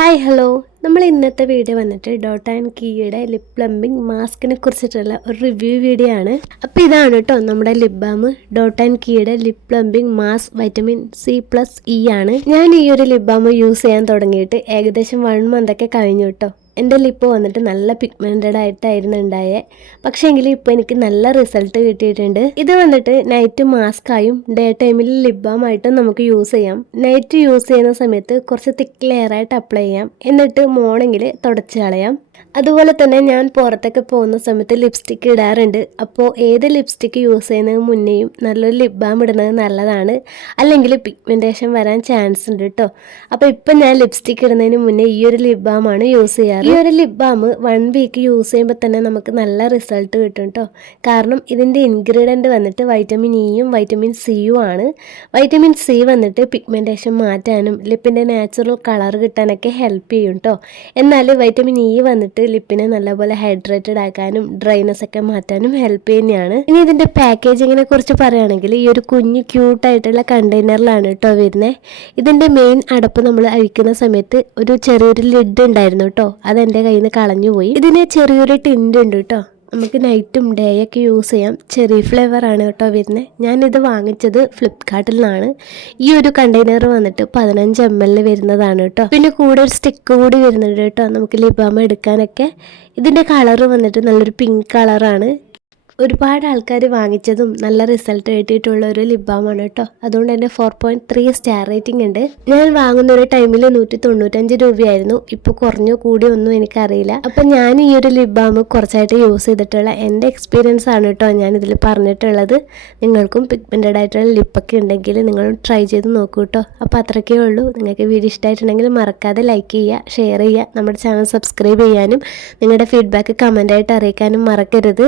Hi hello നമ്മൾ ഇന്നത്തെ video വന്നിട്ട് ഡോട്ട് ആൻഡ് കീയുടെ ലിപ് പ്ലംബിംഗ് മാസ്കിനെ കുറിച്ചിട്ടുള്ള ഒരു റിവ്യൂ വീഡിയോ ആണ്. അപ്പോൾ ഇതാണ് കേട്ടോ നമ്മുടെ ലിപ് ബാം ഡോട്ട് ആൻഡ് കീയുടെ lip plumping mask vitamin C plus E ആണ്. ഞാൻ ഈ ഒരു ലിപ് ബാം യൂസ് ചെയ്യാൻ തുടങ്ങിയിട്ട് ഏകദേശം വൺ മന്ത് ഒക്കെ കഴിഞ്ഞു കേട്ടോ എന്റെ ലിപ്പ് വന്നിട്ട് നല്ല പിഗ്മെന്റഡ് ആയിട്ടായിരുന്നു ഉണ്ടായേ. പക്ഷേ എങ്കിൽ ഇപ്പോൾ എനിക്ക് നല്ല റിസൾട്ട് കിട്ടിയിട്ടുണ്ട്. ഇത് വന്നിട്ട് നൈറ്റ് മാസ്കായും ഡേ ടൈമിൽ ആയിട്ടും നമുക്ക് യൂസ് ചെയ്യാം. നൈറ്റ് യൂസ് ചെയ്യുന്ന സമയത്ത് കുറച്ച് തിക്ക് ലെയർ ആയിട്ട് അപ്ലൈ ചെയ്യാം. എന്നിട്ട് മോർണിംഗിൽ തുടച്ച് കളയാം. അതുപോലെ തന്നെ ഞാൻ പുറത്തൊക്കെ പോകുന്ന സമയത്ത് ലിപ്സ്റ്റിക്ക് ഇടാറുണ്ട്. അപ്പോൾ ഏത് ലിപ്സ്റ്റിക്ക് യൂസ് ചെയ്യുന്നതിന് മുന്നേയും നല്ലൊരു ലിപ് ബാം ഇടുന്നത് നല്ലതാണ്. അല്ലെങ്കിൽ പിഗ്മെന്റേഷൻ വരാൻ ചാൻസ് ഉണ്ട് കേട്ടോ അപ്പോൾ ഇപ്പം ഞാൻ ലിപ്സ്റ്റിക്ക് ഇടുന്നതിന് മുന്നേ ഈ ഒരു ലിപ് ബാമാണ് യൂസ് ചെയ്യാറ്. ഈ ഒരു lip balm one week use ചെയ്യുമ്പോൾ തന്നെ നമുക്ക് നല്ല റിസൾട്ട് കിട്ടും കേട്ടോ കാരണം ഇതിന്റെ ഇൻഗ്രീഡിയന്റ് വന്നിട്ട് വൈറ്റമിൻ ഇയും വൈറ്റമിൻ സിയും ആണ്. വൈറ്റമിൻ സി വന്നിട്ട് പിഗ്മെന്റേഷൻ മാറ്റാനും ലിപ്പിന്റെ നാച്ചുറൽ കളർ കിട്ടാനൊക്കെ ഹെൽപ്പ് ചെയ്യും കേട്ടോ എന്നാൽ വൈറ്റമിൻ ഇ വന്നിട്ട് ലിപ്പിനെ നല്ലപോലെ ഹൈഡ്രേറ്റഡ് ആക്കാനും ഡ്രൈനസ് ഒക്കെ മാറ്റാനും ഹെൽപ്പ് ചെയ്യുന്നതാണ്. ഇനി ഇതിന്റെ പാക്കേജിങ്ങിനെ കുറിച്ച് പറയുകയാണെങ്കിൽ ഈ ഒരു കുഞ്ഞ് ക്യൂട്ടായിട്ടുള്ള കണ്ടെയ്നറിലാണ് കേട്ടോ വരുന്നത് ഇതിന്റെ മെയിൻ അടപ്പ് നമ്മൾ അഴിക്കുന്ന സമയത്ത് ഒരു ചെറിയൊരു ലിഡ് ഉണ്ടായിരുന്നു കേട്ടോ അത് എന്റെ കയ്യിൽ നിന്ന് കളഞ്ഞു പോയി ഇതിന് ചെറിയൊരു ടിൻഡ് ഉണ്ട് കേട്ടോ നമുക്ക് നൈറ്റും ഡേ ഒക്കെ യൂസ് ചെയ്യാം. ചെറി ഫ്ലേവർ ആണ് കേട്ടോ വരുന്നത് ഞാനിത് വാങ്ങിച്ചത് ഫ്ലിപ്കാർട്ടിൽ നിന്നാണ് ഈ ഒരു കണ്ടെയ്നർ വന്നിട്ട് പതിനഞ്ച് എം എൽ വരുന്നതാണ് കേട്ടോ. പിന്നെ കൂടെ ഒരു സ്റ്റിക്ക് കൂടി വരുന്നുണ്ട് കേട്ടോ. നമുക്ക് ലിബാമ എടുക്കാനൊക്കെ. ഇതിന്റെ കളർ വന്നിട്ട് നല്ലൊരു പിങ്ക് കളറാണ് ഒരുപാട് ആൾക്കാർ വാങ്ങിച്ചതും നല്ല റിസൾട്ട് കിട്ടിയിട്ടുള്ള ഒരു ലിബാമാണ് കേട്ടോ. അതുകൊണ്ട് തന്നെ four point three star rating ഉണ്ട്. ഞാൻ വാങ്ങുന്ന ഒരു ടൈമിൽ നൂറ്റി തൊണ്ണൂറ്റഞ്ച് രൂപയായിരുന്നു. ഇപ്പോൾ കുറഞ്ഞോ കൂടിയോ ഒന്നും എനിക്കറിയില്ല. അപ്പം ഞാൻ ഈ ഒരു ലിബാം കുറച്ചായിട്ട് യൂസ് ചെയ്തിട്ടുള്ള എന്റെ എക്സ്പീരിയൻസ് ആണ് കേട്ടോ ഞാൻ ഇതിൽ പറഞ്ഞിട്ടുള്ളത്. നിങ്ങൾക്കും പിഗ്മെന്റഡ് ആയിട്ടുള്ള ലിപ്പൊക്കെ ഉണ്ടെങ്കിൽ നിങ്ങൾ ട്രൈ ചെയ്ത് നോക്കൂ കേട്ടോ. അപ്പോൾ അത്രയ്ക്കേ ഉള്ളൂ. നിങ്ങൾക്ക് വീഡിയോ ഇഷ്ടമായിട്ടുണ്ടെങ്കിൽ മറക്കാതെ ലൈക്ക് ചെയ്യുക ഷെയർ ചെയ്യുക നമ്മുടെ ചാനൽ സബ്സ്ക്രൈബ് ചെയ്യാനും നിങ്ങളുടെ ഫീഡ്ബാക്ക് കമന്റായിട്ട് അറിയിക്കാനും മറക്കരുത്.